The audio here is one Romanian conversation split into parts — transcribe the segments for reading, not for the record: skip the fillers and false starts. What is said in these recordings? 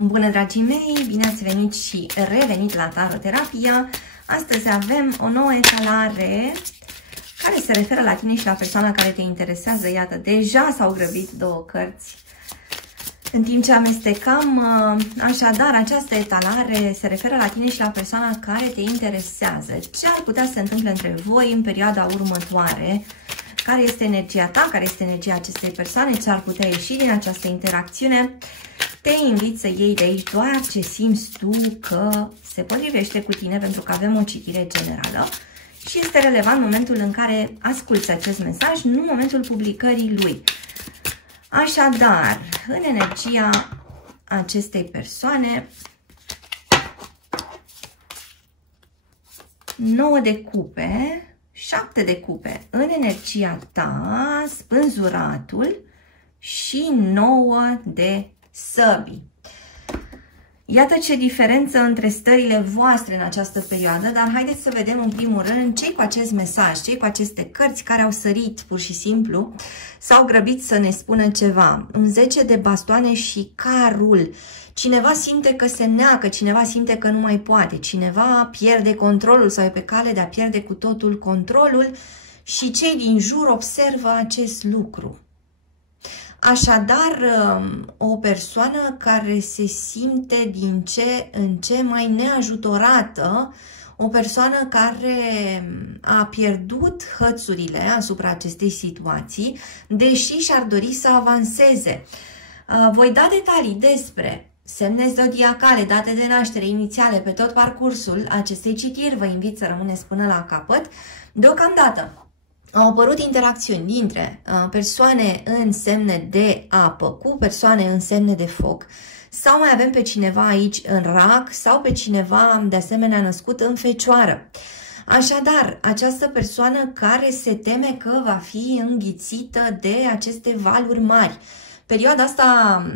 Bună, dragii mei! Bine ați venit și revenit la Taroterapia. Astăzi avem o nouă etalare care se referă la tine și la persoana care te interesează. Iată, deja s-au grăbit două cărți în timp ce amestecam. Așadar, această etalare se referă la tine și la persoana care te interesează. Ce ar putea să se întâmple între voi în perioada următoare? Care este energia ta? Care este energia acestei persoane? Ce ar putea ieși din această interacțiune? Te invit să iei de aici doar ce simți tu că se potrivește cu tine, pentru că avem o citire generală și este relevant momentul în care asculți acest mesaj, nu momentul publicării lui. Așadar, în energia acestei persoane, 9 de cupe, 7 de cupe, în energia ta, spânzuratul și 9 de săbii. Iată ce diferență între stările voastre în această perioadă, dar haideți să vedem în primul rând cei cu acest mesaj, cei cu aceste cărți care au sărit pur și simplu, s-au grăbit să ne spună ceva. Un 10 de bastoane și carul. Cineva simte că se neacă, cineva simte că nu mai poate, cineva pierde controlul sau e pe cale de a pierde cu totul controlul și cei din jur observă acest lucru. Așadar, o persoană care se simte din ce în ce mai neajutorată, o persoană care a pierdut hățurile asupra acestei situații, deși și-ar dori să avanseze. Voi da detalii despre semne zodiacale, date de naștere, inițiale, pe tot parcursul acestei citiri. Vă invit să rămâneți până la capăt. Deocamdată au apărut interacțiuni dintre persoane în semne de apă cu persoane în semne de foc, sau mai avem pe cineva aici în rac sau pe cineva de asemenea născut în fecioară. Așadar, această persoană care se teme că va fi înghițită de aceste valuri mari. Perioada asta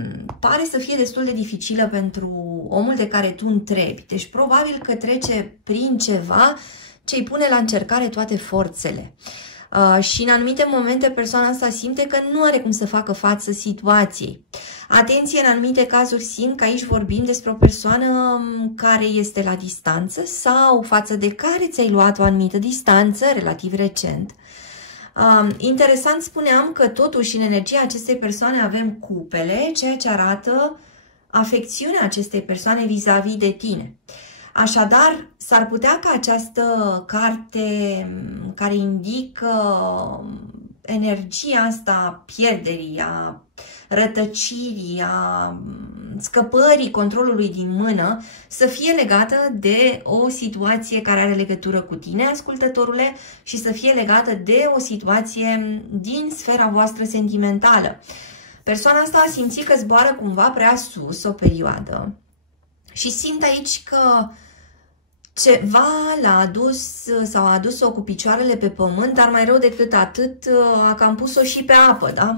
pare să fie destul de dificilă pentru omul de care tu întrebi. Deci probabil că trece prin ceva ce îi pune la încercare toate forțele. Și în anumite momente persoana asta simte că nu are cum să facă față situației. Atenție, în anumite cazuri simt că aici vorbim despre o persoană care este la distanță sau față de care ți-ai luat o anumită distanță relativ recent. Interesant, spuneam că totuși în energia acestei persoane avem cupele, ceea ce arată afecțiunea acestei persoane vis-a-vis de tine. Așadar, s-ar putea ca această carte care indică energia asta a pierderii, a rătăcirii, a scăpării controlului din mână să fie legată de o situație care are legătură cu tine, ascultătorule, și să fie legată de o situație din sfera voastră sentimentală. Persoana asta a simțit că zboară cumva prea sus o perioadă și simt aici că ceva l-a adus sau a adus-o cu picioarele pe pământ, dar mai rău decât atât a cam pus-o și pe apă, da?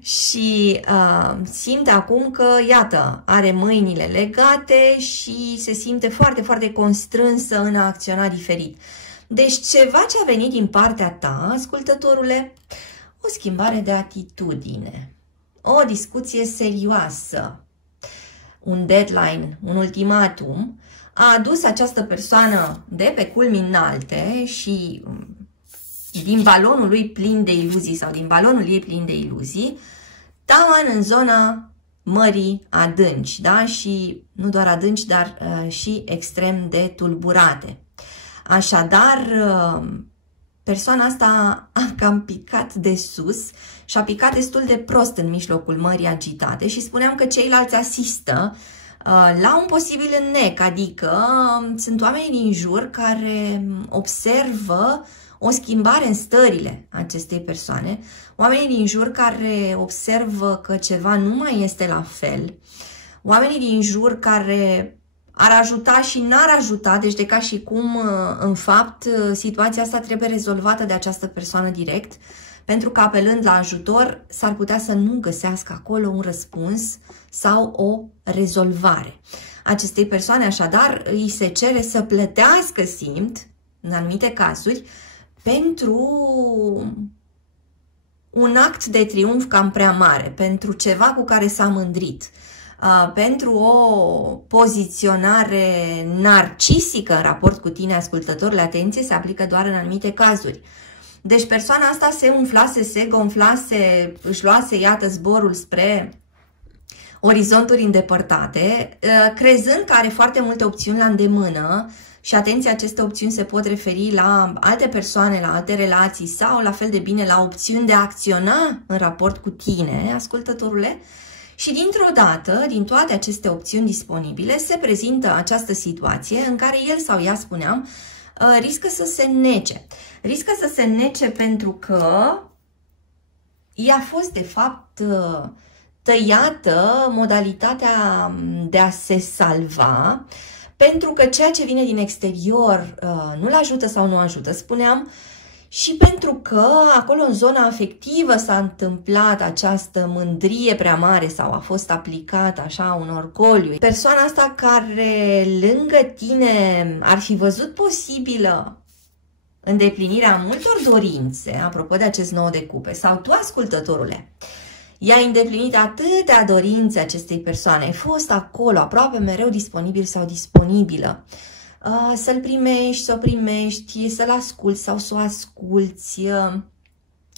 Și simte acum că, iată, are mâinile legate și se simte foarte, foarte constrânsă în a acționa diferit. Deci ceva ce a venit din partea ta, ascultătorule, o schimbare de atitudine, o discuție serioasă, un deadline, un ultimatum, a adus această persoană de pe culmi înalte și din balonul lui plin de iluzii sau din balonul ei plin de iluzii, taman în zona mării adânci, da? Și nu doar adânci, dar și extrem de tulburate. Așadar, persoana asta a cam picat de sus și a picat destul de prost în mijlocul mării agitate și spuneam că ceilalți asistă la un posibil înnec, adică sunt oameni din jur care observă o schimbare în stările acestei persoane, oamenii din jur care observă că ceva nu mai este la fel, oamenii din jur care ar ajuta și n-ar ajuta, deci de ca și cum, în fapt, situația asta trebuie rezolvată de această persoană direct, pentru că apelând la ajutor s-ar putea să nu găsească acolo un răspuns sau o rezolvare. Acestei persoane, așadar, îi se cere să plătească, simt, în anumite cazuri, pentru un act de triumf cam prea mare, pentru ceva cu care s-a mândrit. pentru o poziționare narcisică în raport cu tine, ascultătorule, atenție, se aplică doar în anumite cazuri. Deci persoana asta se umflase, se gonflase, își luase, iată, zborul spre orizonturi îndepărtate, crezând că are foarte multe opțiuni la îndemână. Și atenție, aceste opțiuni se pot referi la alte persoane, la alte relații sau la fel de bine la opțiuni de a acționa în raport cu tine, ascultătorule. Și dintr-o dată, din toate aceste opțiuni disponibile, se prezintă această situație în care el sau ea, spuneam, riscă să se nece. Riscă să se nece pentru că i-a fost, de fapt, tăiată modalitatea de a se salva, pentru că ceea ce vine din exterior nu-l ajută sau nu ajută, spuneam, și pentru că acolo în zona afectivă s-a întâmplat această mândrie prea mare sau a fost aplicată așa un orgoliu. Persoana asta care lângă tine ar fi văzut posibilă îndeplinirea multor dorințe, apropo de acest 9 de cupe, sau tu, ascultătorule, i-ai îndeplinit atâtea dorințe acestei persoane, ai fost acolo, aproape mereu disponibil sau disponibilă, să-l primești, să o primești, să-l asculți sau să o asculți,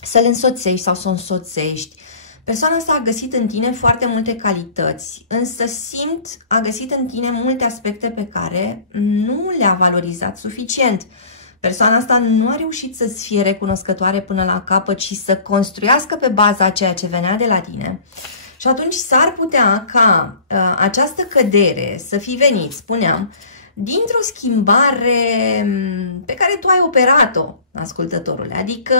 să-l însoțești sau să o însoțești. Persoana asta a găsit în tine foarte multe calități, însă a găsit în tine multe aspecte pe care nu le-a valorizat suficient. Persoana asta nu a reușit să-ți fie recunoscătoare până la capăt și să construiască pe baza a ceea ce venea de la tine. Și atunci s-ar putea ca această cădere să fi venit, spuneam, dintr-o schimbare pe care tu ai operat-o, ascultătorule. Adică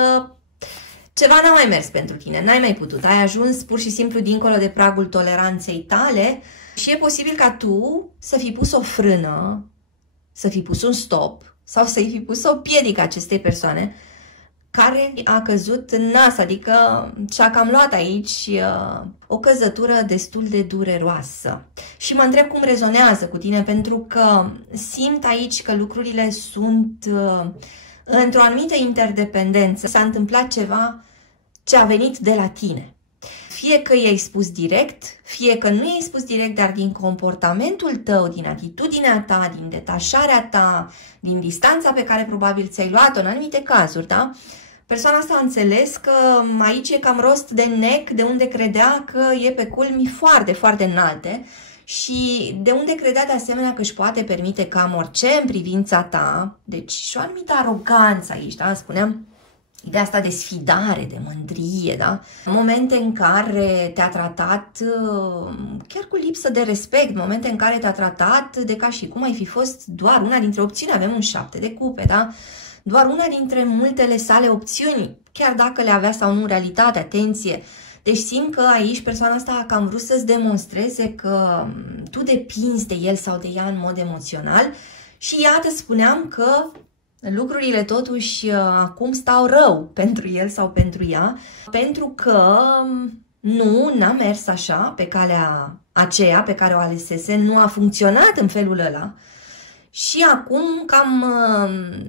ceva n-a mai mers pentru tine, n-ai mai putut, ai ajuns pur și simplu dincolo de pragul toleranței tale și e posibil ca tu să fi pus o frână, să fi pus un stop, sau să-i fi pus o piedică acestei persoane care a căzut în nas, adică și-a cam luat aici o căzătură destul de dureroasă. Și mă întreb cum rezonează cu tine, pentru că simt aici că lucrurile sunt într-o anumită interdependență. S-a întâmplat ceva ce a venit de la tine. Fie că i-ai spus direct, fie că nu i-ai spus direct, dar din comportamentul tău, din atitudinea ta, din detașarea ta, din distanța pe care probabil ți-ai luat-o în anumite cazuri, da? Persoana asta a înțeles că aici e cam rost de nec, de unde credea că e pe culmi foarte, foarte înalte și de unde credea de asemenea că își poate permite cam orice în privința ta. Deci și o anumită aroganță aici, da? Spuneam, ideea asta de sfidare, de mândrie, da? Momente în care te-a tratat chiar cu lipsă de respect, momente în care te-a tratat de ca și cum ai fi fost doar una dintre opțiuni. Avem un 7 de cupe, da? Doar una dintre multele sale opțiuni, chiar dacă le avea sau nu în realitate, atenție. Deci simt că aici persoana asta a cam vrut să-ți demonstreze că tu depinzi de el sau de ea în mod emoțional și iată, spuneam că lucrurile totuși acum stau rău pentru el sau pentru ea, pentru că n-a mers așa pe calea aceea pe care o alesese, nu a funcționat în felul ăla și acum cam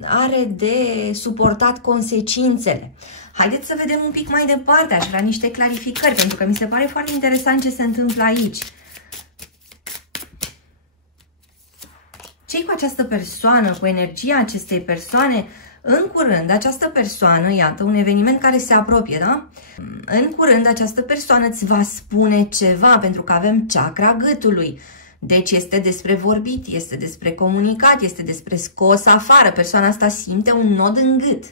are de suportat consecințele. Haideți să vedem un pic mai departe, aș vrea niște clarificări, pentru că mi se pare foarte interesant ce se întâmplă aici. Ce-i cu această persoană, cu energia acestei persoane? În curând, această persoană, iată, un eveniment care se apropie, da? În curând, această persoană îți va spune ceva, pentru că avem chakra gâtului. Deci este despre vorbit, este despre comunicat, este despre scos afară. Persoana asta simte un nod în gât.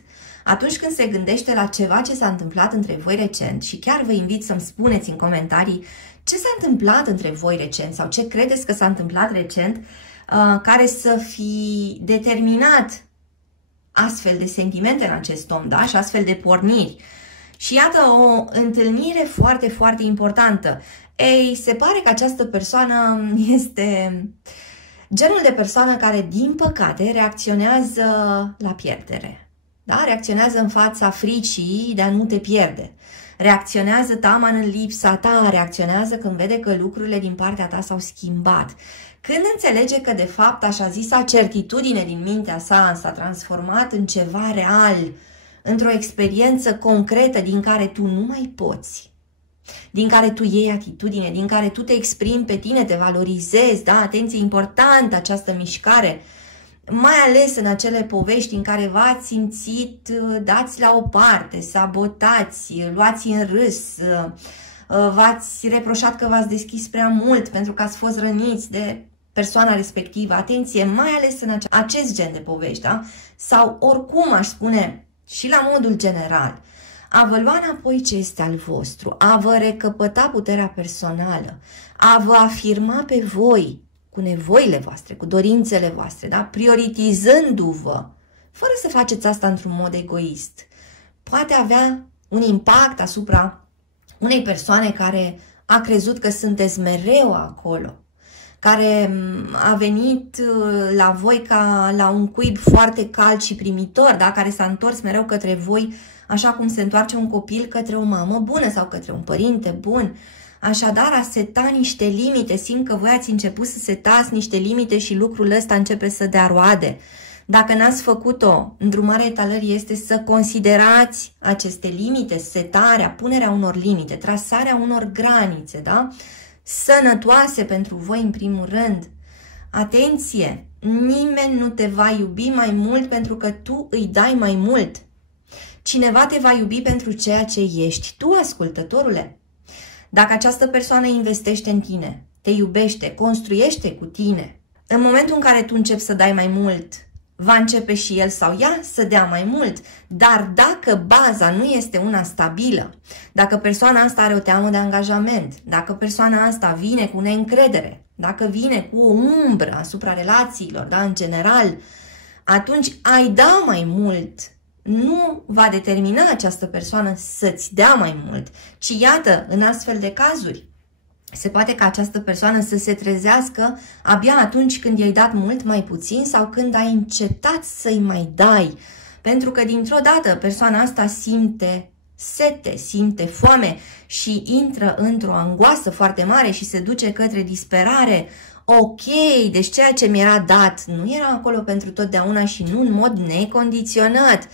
Atunci când se gândește la ceva ce s-a întâmplat între voi recent, și chiar vă invit să-mi spuneți în comentarii ce s-a întâmplat între voi recent sau ce credeți că s-a întâmplat recent, care să fi determinat astfel de sentimente în acest om, da? Și astfel de porniri. Și iată o întâlnire foarte, foarte importantă. Ei, se pare că această persoană este genul de persoană care, din păcate, reacționează la pierdere. Da? Reacționează în fața fricii de a nu te pierde. Reacționează taman în lipsa ta, reacționează când vede că lucrurile din partea ta s-au schimbat. Când înțelege că, de fapt, așa zisa certitudine din mintea sa s-a transformat în ceva real, într-o experiență concretă din care tu nu mai poți din care tu iei atitudine, din care tu te exprimi pe tine, te valorizezi, da? Atenție, importantă această mișcare, mai ales în acele povești în care v-ați simțit dați la o parte, sabotați, luați în râs, v-ați reproșat că v-ați deschis prea mult pentru că ați fost răniți de persoana respectivă. Atenție, mai ales în acest gen de povești, da? Sau oricum aș spune și la modul general, a vă lua înapoi ce este al vostru, a vă recăpăta puterea personală, a vă afirma pe voi cu nevoile voastre, cu dorințele voastre, da? Prioritizându-vă, fără să faceți asta într-un mod egoist, poate avea un impact asupra unei persoane care a crezut că sunteți mereu acolo, care a venit la voi ca la un cuib foarte cald și primitor, da? Care s-a întors mereu către voi, așa cum se întoarce un copil către o mamă bună sau către un părinte bun. Așadar, a seta niște limite, simt că voi ați început să setați niște limite și lucrul ăsta începe să dea roade. Dacă n-ați făcut-o, îndrumarea etalării este să considerați aceste limite, setarea, punerea unor limite, trasarea unor granițe, da? Sănătoase pentru voi în primul rând. Atenție, nimeni nu te va iubi mai mult pentru că tu îi dai mai mult. Cineva te va iubi pentru ceea ce ești tu, ascultătorule. Dacă această persoană investește în tine, te iubește, construiește cu tine, în momentul în care tu începi să dai mai mult, va începe și el sau ea să dea mai mult. Dar dacă baza nu este una stabilă, dacă persoana asta are o teamă de angajament, dacă persoana asta vine cu neîncredere, dacă vine cu o umbră asupra relațiilor, da, în general, atunci ai da mai mult nu va determina această persoană să-ți dea mai mult, ci iată, în astfel de cazuri, se poate ca această persoană să se trezească abia atunci când i-ai dat mult mai puțin sau când ai încetat să-i mai dai. Pentru că dintr-o dată persoana asta simte sete, simte foame și intră într-o angoasă foarte mare și se duce către disperare. Ok, deci ceea ce mi-era dat nu era acolo pentru totdeauna și nu în mod necondiționat.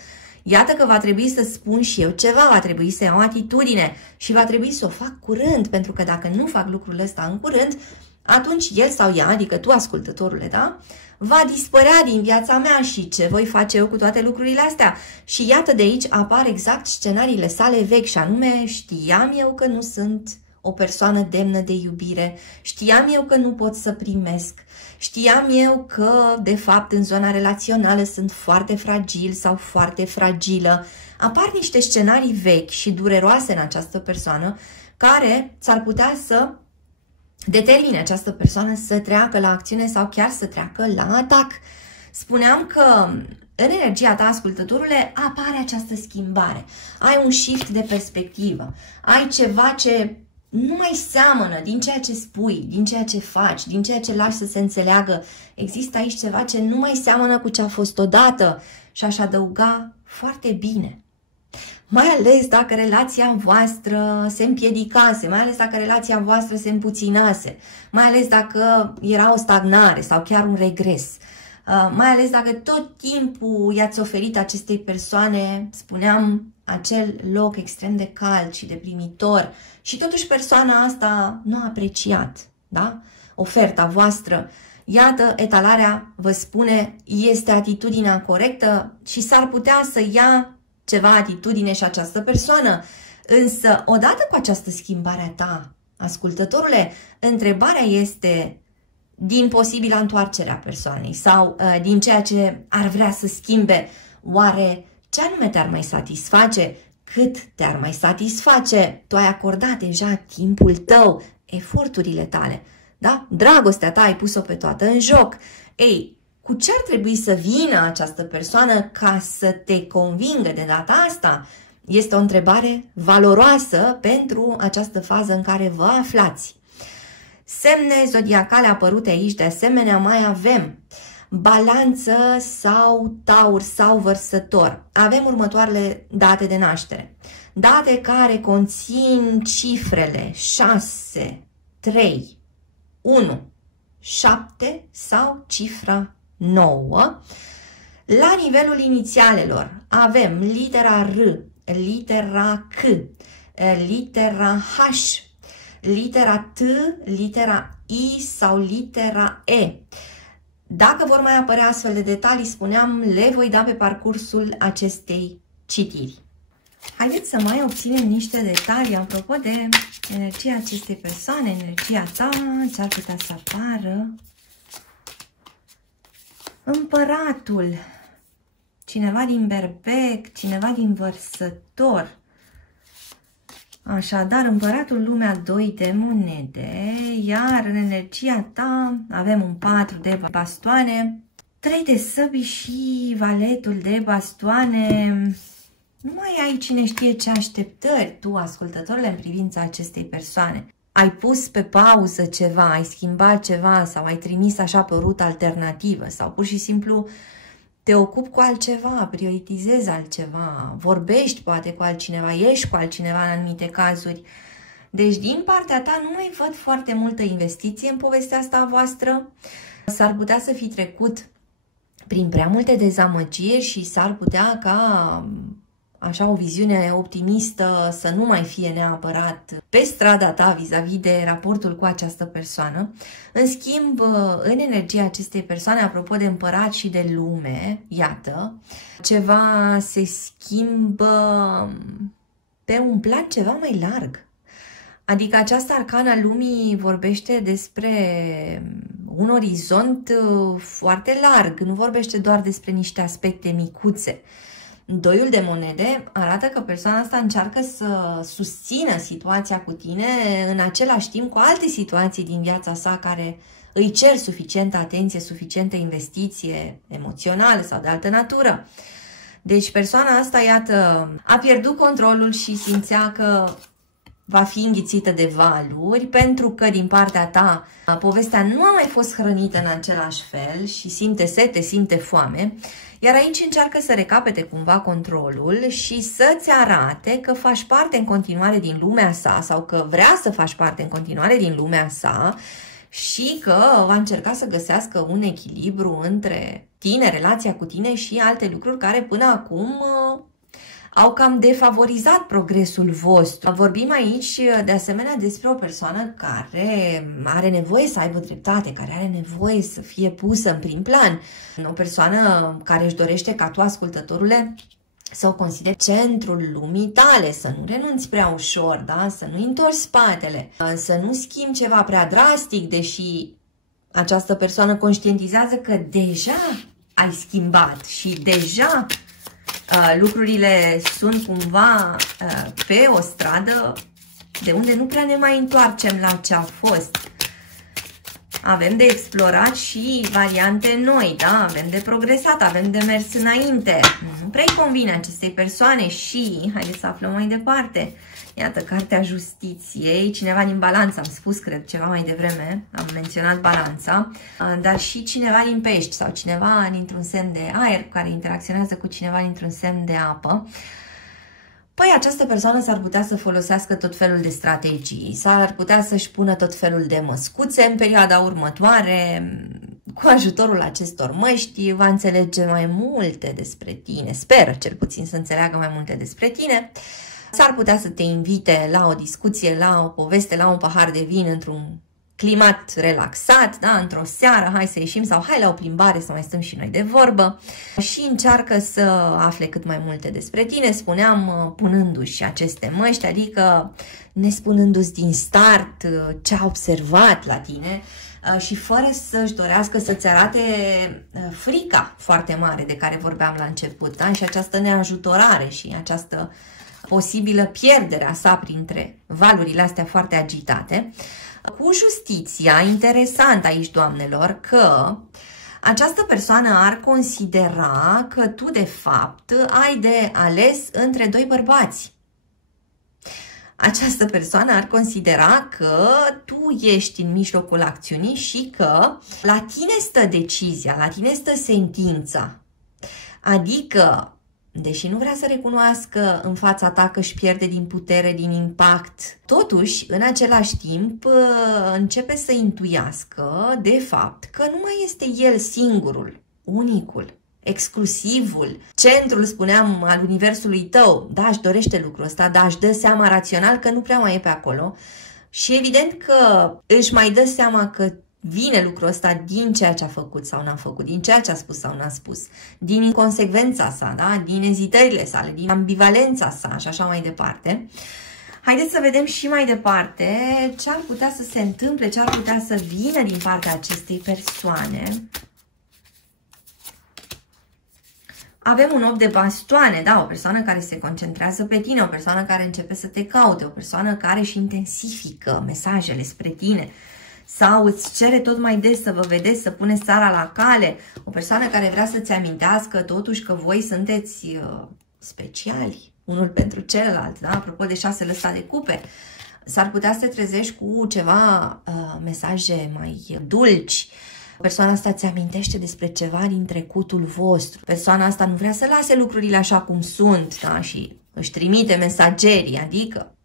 Iată că va trebui să spun și eu ceva, va trebui să iau atitudine și va trebui să o fac curând, pentru că dacă nu fac lucrul ăsta în curând, atunci el sau ea, adică tu, ascultătorule, da, va dispărea din viața mea și ce voi face eu cu toate lucrurile astea? Și iată, de aici apar exact scenariile sale vechi și anume, știam eu că nu sunt o persoană demnă de iubire, știam eu că nu pot să primesc, știam eu că, de fapt, în zona relațională sunt foarte fragil sau foarte fragilă. Apar niște scenarii vechi și dureroase în această persoană care s-ar putea să determine această persoană să treacă la acțiune sau chiar să treacă la atac. Spuneam că în energia ta, ascultătorule, apare această schimbare. Ai un shift de perspectivă, ai ceva ce nu mai seamănă din ceea ce spui, din ceea ce faci, din ceea ce lași să se înțeleagă. Există aici ceva ce nu mai seamănă cu ce a fost odată și aș adăuga foarte bine. Mai ales dacă relația voastră se împiedicase, mai ales dacă relația voastră se împuținase, mai ales dacă era o stagnare sau chiar un regres, mai ales dacă tot timpul i-ați oferit acestei persoane, spuneam, acel loc extrem de cald și de primitor și totuși persoana asta nu a apreciat, da? Oferta voastră. Iată, etalarea vă spune, este atitudinea corectă și s-ar putea să ia ceva atitudine și această persoană. Însă, odată cu această schimbare a ta, ascultătorule, întrebarea este din posibila întoarcerea persoanei sau din ceea ce ar vrea să schimbe. Oare ce anume te-ar mai satisface? Cât te-ar mai satisface? Tu ai acordat deja timpul tău, eforturile tale, da? Dragostea ta ai pus-o pe toată în joc. Ei, cu ce ar trebui să vină această persoană ca să te convingă de data asta? Este o întrebare valoroasă pentru această fază în care vă aflați. Semne zodiacale apărute aici, de asemenea, mai avem Balanță sau Taur sau Vărsător. Avem următoarele date de naștere. Date care conțin cifrele 6, 3, 1, 7 sau cifra 9. La nivelul inițialelor avem litera R, litera C, litera H, litera T, litera I sau litera E. Dacă vor mai apărea astfel de detalii, spuneam, le voi da pe parcursul acestei citiri. Haideți să mai obținem niște detalii apropo de energia acestei persoane, energia ta, ce ar putea să apară. Împăratul, cineva din Berbec, cineva din Vărsător. Așadar, împăratul, lumea 2 de monede, iar în energia ta avem un 4 de bastoane, 3 de săbi și valetul de bastoane. Nu mai ai cine știe ce așteptări tu, ascultătorule, în privința acestei persoane. Ai pus pe pauză ceva, ai schimbat ceva sau ai trimis așa pe o rută alternativă sau pur și simplu te ocupi cu altceva, prioritizezi altceva, vorbești poate cu altcineva, ești cu altcineva în anumite cazuri. Deci din partea ta nu mai văd foarte multă investiție în povestea asta a voastră. S-ar putea să fi trecut prin prea multe dezamăgiri și s-ar putea ca așa o viziune optimistă să nu mai fie neapărat pe strada ta vis-a-vis de raportul cu această persoană. În schimb, în energia acestei persoane, apropo de împărat și de lume, iată, ceva se schimbă pe un plan ceva mai larg. Adică această arcană a lumii vorbește despre un orizont foarte larg, nu vorbește doar despre niște aspecte micuțe. Doiul de monede arată că persoana asta încearcă să susțină situația cu tine în același timp cu alte situații din viața sa care îi cer suficientă atenție, suficientă investiție emoțională sau de altă natură. Deci persoana asta, iată, a pierdut controlul și simțea că va fi înghițită de valuri, pentru că din partea ta povestea nu a mai fost hrănită în același fel și simte sete, simte foame, iar aici încearcă să recapete cumva controlul și să-ți arate că faci parte în continuare din lumea sa sau că vrea să faci parte în continuare din lumea sa și că va încerca să găsească un echilibru între tine, relația cu tine și alte lucruri care până acum au cam defavorizat progresul vostru. Vorbim aici de asemenea despre o persoană care are nevoie să aibă dreptate, care are nevoie să fie pusă în prim plan. O persoană care își dorește ca tu, ascultătorule, să o consideri centrul lumii tale, să nu renunți prea ușor, da? Să nu întorci spatele, să nu schimbi ceva prea drastic, deși această persoană conștientizează că deja ai schimbat și deja lucrurile sunt cumva pe o stradă de unde nu prea ne mai întoarcem la ce a fost. Avem de explorat și variante noi, da? Avem de progresat, avem de mers înainte. Nu prea-i convine acestei persoane și, haideți să aflăm mai departe. Iată, Cartea Justiției, cineva din Balanță, am spus, cred, ceva mai devreme, am menționat Balanța, dar și cineva din Pești sau cineva dintr-un semn de aer care interacționează cu cineva dintr-un semn de apă. Păi această persoană s-ar putea să folosească tot felul de strategii, s-ar putea să-și pună tot felul de măscuțe în perioada următoare. Cu ajutorul acestor măști va înțelege mai multe despre tine, speră cel puțin să înțeleagă mai multe despre tine. S-ar putea să te invite la o discuție, la o poveste, la un pahar de vin într-un climat relaxat, da? Într-o seară, hai să ieșim sau hai la o plimbare să mai stăm și noi de vorbă și încearcă să afle cât mai multe despre tine, spuneam, punându-și aceste măști, adică nespunându-ți din start ce a observat la tine și fără să-și dorească să-ți arate frica foarte mare de care vorbeam la început, da? Și această neajutorare și această posibilă pierdere a sa printre valurile astea foarte agitate. Cu justiția, interesant aici, doamnelor, că această persoană ar considera că tu, de fapt, ai de ales între doi bărbați. Această persoană ar considera că tu ești în mijlocul acțiunii și că la tine stă decizia, la tine stă sentința. Adică, deși nu vrea să recunoască în fața ta că își pierde din putere, din impact, totuși, în același timp, începe să intuiască, de fapt, că nu mai este el singurul, unicul, exclusivul, centrul, spuneam, al universului tău. Da, își dorește lucrul ăsta, dar își dă seama rațional că nu prea mai e pe acolo. Și evident că își mai dă seama că vine lucrul ăsta din ceea ce a făcut sau n-a făcut, din ceea ce a spus sau n-a spus, din inconsecvența sa, da? Din ezitările sale, din ambivalența sa și așa mai departe. Haideți să vedem și mai departe ce ar putea să se întâmple, ce ar putea să vină din partea acestei persoane. Avem un 8 de bastoane, da? O persoană care se concentrează pe tine, o persoană care începe să te caute, o persoană care își intensifică mesajele spre tine sau îți cere tot mai des să vă vedeți, să puneți țara la cale, o persoană care vrea să-ți amintească totuși că voi sunteți speciali, unul pentru celălalt, da? Apropo de 6-le ăsta de cupe, s-ar putea să te trezești cu ceva mesaje mai dulci. Persoana asta ți amintește despre ceva din trecutul vostru. Persoana asta nu vrea să lase lucrurile așa cum sunt, da? Și își trimite mesagerii, adică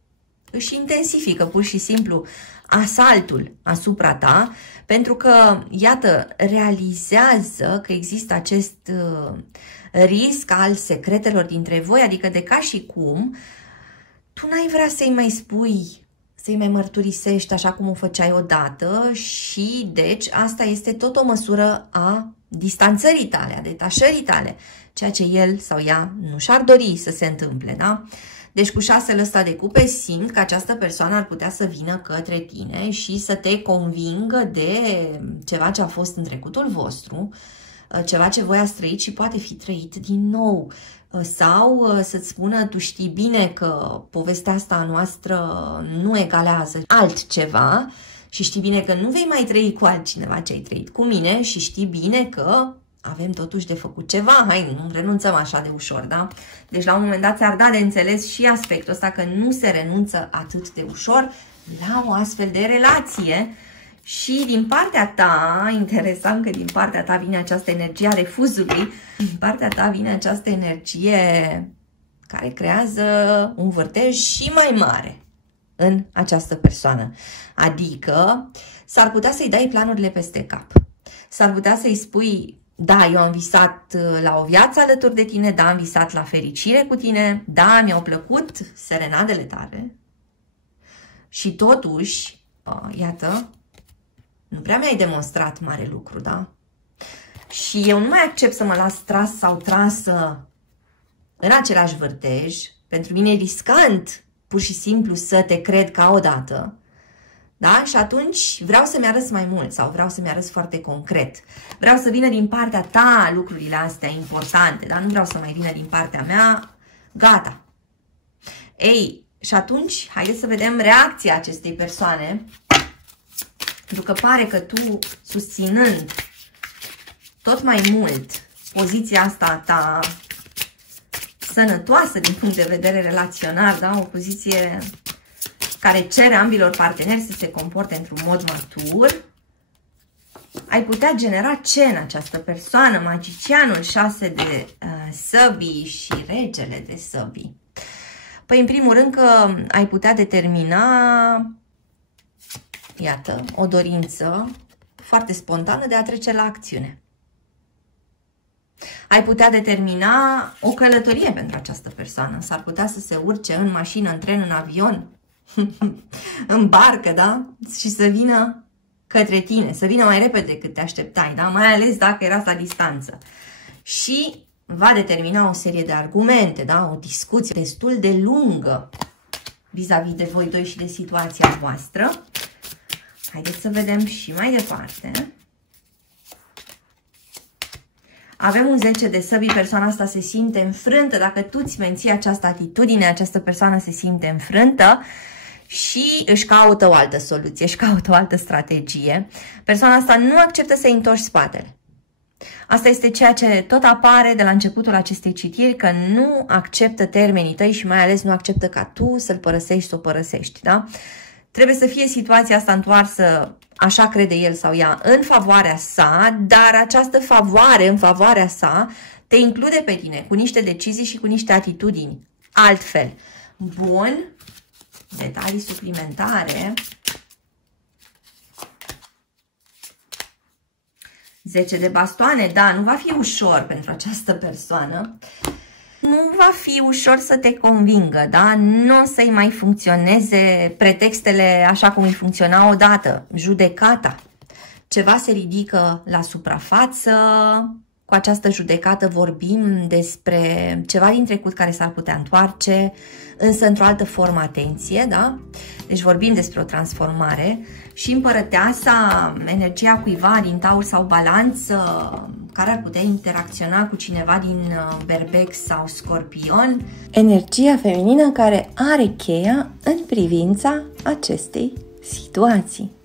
își intensifică pur și simplu asaltul asupra ta, pentru că, iată, realizează că există acest risc al secretelor dintre voi, adică de ca și cum tu n-ai vrea să-i mai spui, să-i mai mărturisești așa cum o făceai odată și, deci, asta este tot o măsură a distanțării tale, a detașării tale, ceea ce el sau ea nu și-ar dori să se întâmple, da? Deci cu 6-le ăsta de cupe simt că această persoană ar putea să vină către tine și să te convingă de ceva ce a fost în trecutul vostru, ceva ce voi ați trăit și poate fi trăit din nou. Sau să-ți spună, tu știi bine că povestea asta noastră nu egalează altceva și știi bine că nu vei mai trăi cu altcineva ce ai trăit cu mine și știi bine că avem totuși de făcut ceva, hai, nu renunțăm așa de ușor, da? Deci la un moment dat ți-ar da de înțeles și aspectul ăsta că nu se renunță atât de ușor la o astfel de relație. Și din partea ta, interesant că din partea ta vine această energie a refuzului, din partea ta vine această energie care creează un vârtej și mai mare în această persoană. Adică s-ar putea să-i dai planurile peste cap. S-ar putea să-i spui, da, eu am visat la o viață alături de tine, da, am visat la fericire cu tine, da, mi-au plăcut serenadele tale și totuși, iată, nu prea mi-ai demonstrat mare lucru, da? Și eu nu mai accept să mă las tras sau trasă în același vârtej. Pentru mine e riscant, pur și simplu, să te cred ca odată. Da? Și atunci vreau să-mi arăți mai mult sau vreau să-mi arăți foarte concret. Vreau să vină din partea ta lucrurile astea importante, dar nu vreau să mai vină din partea mea. Gata. Ei, și atunci, haideți să vedem reacția acestei persoane. Pentru că pare că tu, susținând tot mai mult poziția asta a ta, sănătoasă din punct de vedere relațional, da? O poziție care cere ambilor parteneri să se comporte într-un mod matur, ai putea genera ce în această persoană? Magicianul, 6 de săbii și regele de săbii. Păi, în primul rând că ai putea determina, iată, o dorință foarte spontană de a trece la acțiune. Ai putea determina o călătorie pentru această persoană. S-ar putea să se urce în mașină, în tren, în avion, în barcă, da? Și să vină către tine, să vină mai repede decât te așteptai, da? Mai ales dacă erați la distanță. Și va determina o serie de argumente, da? O discuție destul de lungă vis-a-vis de voi doi și de situația voastră. Haideți să vedem și mai departe. Avem un 10 de săbii, persoana asta se simte înfrântă. Dacă tu îți menții această atitudine, această persoană se simte înfrântă și își caută o altă soluție, își caută o altă strategie. Persoana asta nu acceptă să-i întorci spatele. Asta este ceea ce tot apare de la începutul acestei citiri, că nu acceptă termenii tăi și mai ales nu acceptă ca tu să-l părăsești, să o părăsești, da? Trebuie să fie situația asta întoarsă, așa crede el sau ea, în favoarea sa, dar această favoare în favoarea sa te include pe tine cu niște decizii și cu niște atitudini altfel. Bun. Detalii suplimentare. 10 de bastoane, da, nu va fi ușor pentru această persoană. Nu va fi ușor să te convingă, da? Nu o să-i mai funcționeze pretextele așa cum îi funcționa odată. Judecata. Ceva se ridică la suprafață. Cu această judecată vorbim despre ceva din trecut care s-ar putea întoarce, însă într-o altă formă, atenție, da? Deci vorbim despre o transformare. Și împărăteasa, energia cuiva din Taur sau Balanță, care ar putea interacționa cu cineva din Berbec sau Scorpion. Energia feminină care are cheia în privința acestei situații.